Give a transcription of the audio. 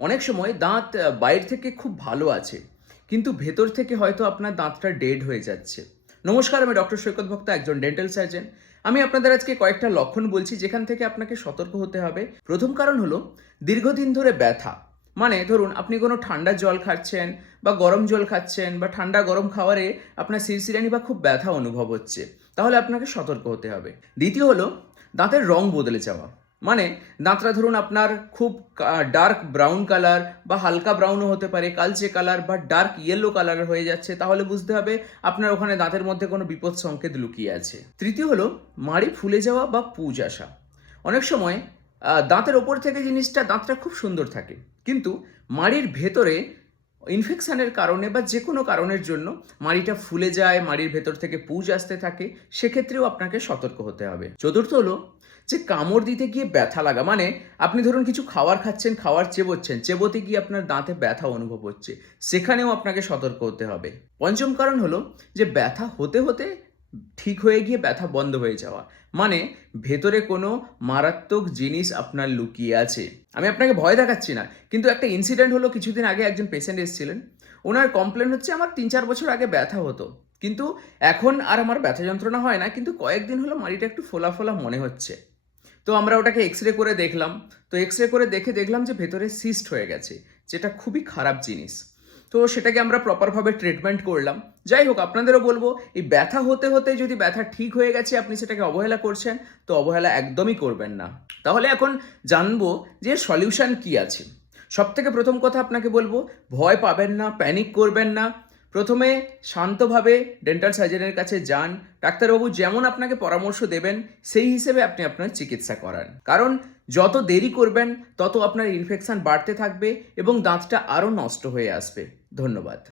অনেক সময় দাঁত বাইরে থেকে খুব ভালো আছে, কিন্তু ভেতর থেকে হয়তো আপনার দাঁতটা ডেড হয়ে যাচ্ছে। নমস্কার, আমি ডক্টর সৈকত ভক্তা, একজন ডেন্টাল সার্জন। আমি আপনাদের আজকে কয়েকটা লক্ষণ বলছি যেখান থেকে আপনাকে সতর্ক হতে হবে। প্রথম কারণ হলো দীর্ঘদিন ধরে ব্যথা। মানে ধরুন আপনি কোনো ঠান্ডা জল খাচ্ছেন বা গরম জল খাচ্ছেন বা ঠান্ডা গরম খাওয়ারে আপনার শিরশিরানি বা খুব ব্যথা অনুভব হচ্ছে, তাহলে আপনাকে সতর্ক হতে হবে। দ্বিতীয় হলো দাঁতের রং বদলে যাওয়া। মানে দাঁতটা ধরুন আপনার খুব ডার্ক ব্রাউন কালার বা হালকা ব্রাউনও হতে পারে, কালচে কালার বা ডার্ক ইয়েলো কালার হয়ে যাচ্ছে, তাহলে বুঝতে হবে আপনার ওখানে দাঁতের মধ্যে কোনো বিপদ সংকেত লুকিয়ে আছে। তৃতীয় হলো মাড়ি ফুলে যাওয়া বা পুঁজ আসা। অনেক সময় দাঁতের ওপর থেকে জিনিসটা দাঁতটা খুব সুন্দর থাকে, কিন্তু মাড়ির ভেতরে ইনফেকশনের কারণে বা যে কোনো কারণের জন্য মাড়িটা ফুলে যায়, মাড়ির ভেতর থেকে পুঁজ আসতে থাকে, সেক্ষেত্রেও আপনাকে সতর্ক হতে হবে। চতুর্থ হলো যে কামড় দিতে গিয়ে ব্যথা লাগা। মানে আপনি ধরুন কিছু খাবার খাচ্ছেন, খাবার চেবোচ্ছেন, চেবোতে গিয়ে আপনার দাঁতে ব্যথা অনুভব হচ্ছে, সেখানেও আপনাকে সতর্ক হতে হবে। পঞ্চম কারণ হলো যে ব্যথা হতে হতে ঠিক হয়ে গিয়ে ব্যথা বন্ধ হয়ে যাওয়া। মানে ভেতরে কোনো মারাত্মক জিনিস আপনার লুকিয়ে আছে। আমি আপনাকে ভয় দেখাচ্ছি না, কিন্তু একটা ইনসিডেন্ট হলো, কিছুদিন আগে একজন পেশেন্ট এসেছিলেন। ওনার কমপ্লেন হচ্ছে, আমার 3-4 বছর আগে ব্যথা হতো, কিন্তু এখন আর আমার ব্যথা যন্ত্রণা হয় না, কিন্তু কয়েকদিন হলো মাড়িটা একটু ফোলা ফোলা মনে হচ্ছে। তো আমরা ওটাকে এক্স রে করে দেখলাম। তো এক্স রে করে দেখে দেখলাম যে ভেতরে সিস্ট হয়ে গেছে, যেটা খুবই খারাপ জিনিস। তো সেটাকে আমরা প্রপারভাবে ট্রিটমেন্ট করলাম। যাই হোক, আপনাদেরও বলবো, এই ব্যথা হতে হতে যদি ব্যথা ঠিক হয়ে গেছে আপনি সেটাকে অবহেলা করছেন, তো অবহেলা একদমই করবেন না। তাহলে এখন জানবো যে সলিউশন কি আছে। সব থেকে প্রথম কথা আপনাকে বলবো, ভয় পাবেন না, প্যানিক করবেন না। প্রথমে শান্তভাবে ডেন্টাল সার্জনের কাছে যান। ডাক্তারবাবু যেমন আপনাকে পরামর্শ দেবেন সেই হিসেবে আপনি আপনার চিকিৎসা করান। কারণ যত দেরি করবেন তত আপনার ইনফেকশন বাড়তে থাকবে এবং দাঁতটা আরও নষ্ট হয়ে আসবে। ধন্যবাদ।